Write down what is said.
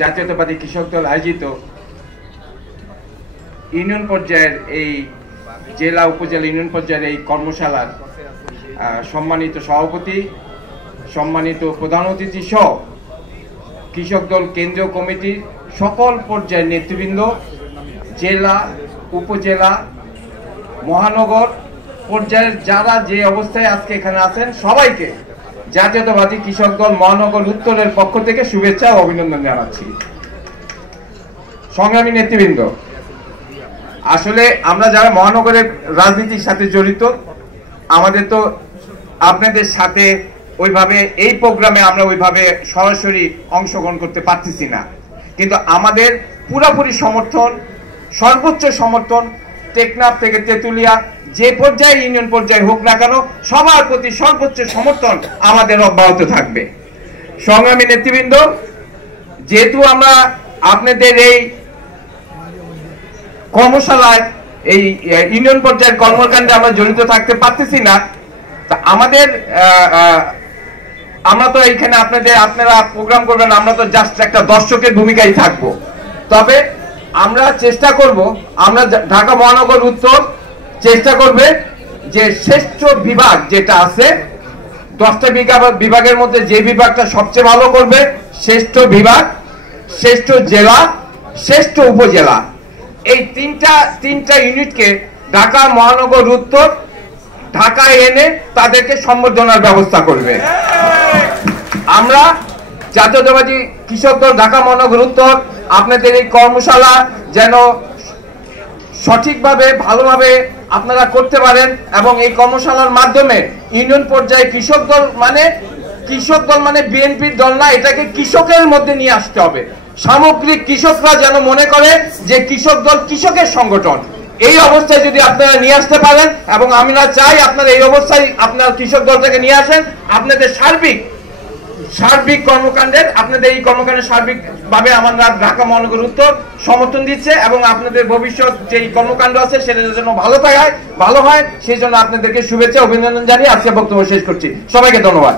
জাতীয়তাবাদী কৃষক দল আয়োজিত ইউনিয়ন পর্যায়ের এই জেলা উপজেলা ইউনিয়ন পর্যায়ের এই কর্মশালার সম্মানিত সভাপতি, সম্মানিত প্রধান অতিথি সহ কৃষক দল কেন্দ্রীয় কমিটির সকল পর্যায়ের নেতৃবৃন্দ, জেলা উপজেলা মহানগর পর্যায়ের যারা যে অবস্থায় আজকে এখানে আছেন সবাইকে জাতীয়তাবাদী কৃষক দল মহানগর উত্তরের পক্ষ থেকে শুভেচ্ছা ও অভিনন্দন জানাচ্ছি। সংগ্রামী নেতৃবৃন্দ, আসলে আমরা যারা মহানগরের রাজনীতির সাথে জড়িত, আমাদের তো আপনাদের সাথে ওইভাবে এই প্রোগ্রামে আমরা ওইভাবে সরাসরি অংশগ্রহণ করতে পারতেছি না, কিন্তু আমাদের পুরোপুরি সমর্থন, সর্বোচ্চ সমর্থন টেকনাফ থেকে তেতুলিয়া যে পর্যায়ে ইউনিয়ন পর্যায়ে হোক না কেন সবার প্রতি সর্বোচ্চ সমর্থন আমাদের অব্যাহত থাকবে। সংগ্রামী নেতৃবৃন্দ, যেহেতু আমরা আপনাদের এই কর্মশালায় এই ইউনিয়ন পর্যায়ের কর্মকাণ্ডে আমরা জড়িত থাকতে পারতেছি না, তা আমরা তো এইখানে আপনারা প্রোগ্রাম করবেন, আমরা তো জাস্ট একটা দর্শকের ভূমিকায় থাকবো। তবে আমরা চেষ্টা করব, আমরা ঢাকা মহানগর উত্তর চেষ্টা করবে যে শ্রেষ্ঠ বিভাগ যেটা আছে 10টা বিভাগের মধ্যে যে বিভাগটা সবচেয়ে ভালো করবে, শ্রেষ্ঠ বিভাগ, শ্রেষ্ঠ জেলা, শ্রেষ্ঠ উপজেলা, এই তিনটা ইউনিটকে ঢাকা মহানগর উত্তর ঢাকায় এনে তাদেরকে সম্বর্ধনার ব্যবস্থা করবে। আমরা জাতীয়তাবাদী কৃষক দল ঢাকা মহানগর উত্তর আপনাদের এই কর্মশালা যেন সঠিকভাবে ভালোভাবে আপনারা করতে পারেন এবং এই কর্মশালার মাধ্যমে ইউনিয়ন পর্যায়ে কৃষক দল মানে বিএনপির দল না, এটাকে কৃষকের মধ্যে নিয়ে আসতে হবে। সামগ্রিক কৃষকরা যেন মনে করে যে কৃষক দল কৃষকের সংগঠন। এই অবস্থায় যদি আপনারা নিয়ে আসতে পারেন, এবং আমরা চাই আপনারা এই অবস্থায় আপনারা কৃষক দলটাকে নিয়ে আসেন, আপনাদের সার্বিক কর্মকাণ্ডের এই কর্মকাণ্ডের সার্বিকভাবে আমরা ঢাকা মহানগর উত্তর সমর্থন দিচ্ছে এবং আপনাদের ভবিষ্যৎ যে কর্মকাণ্ড আছে সেটা যেন ভালো হয় সেই জন্য আপনাদেরকে শুভেচ্ছা অভিনন্দন জানিয়ে আজকে বক্তব্য শেষ করছি। সবাইকে ধন্যবাদ।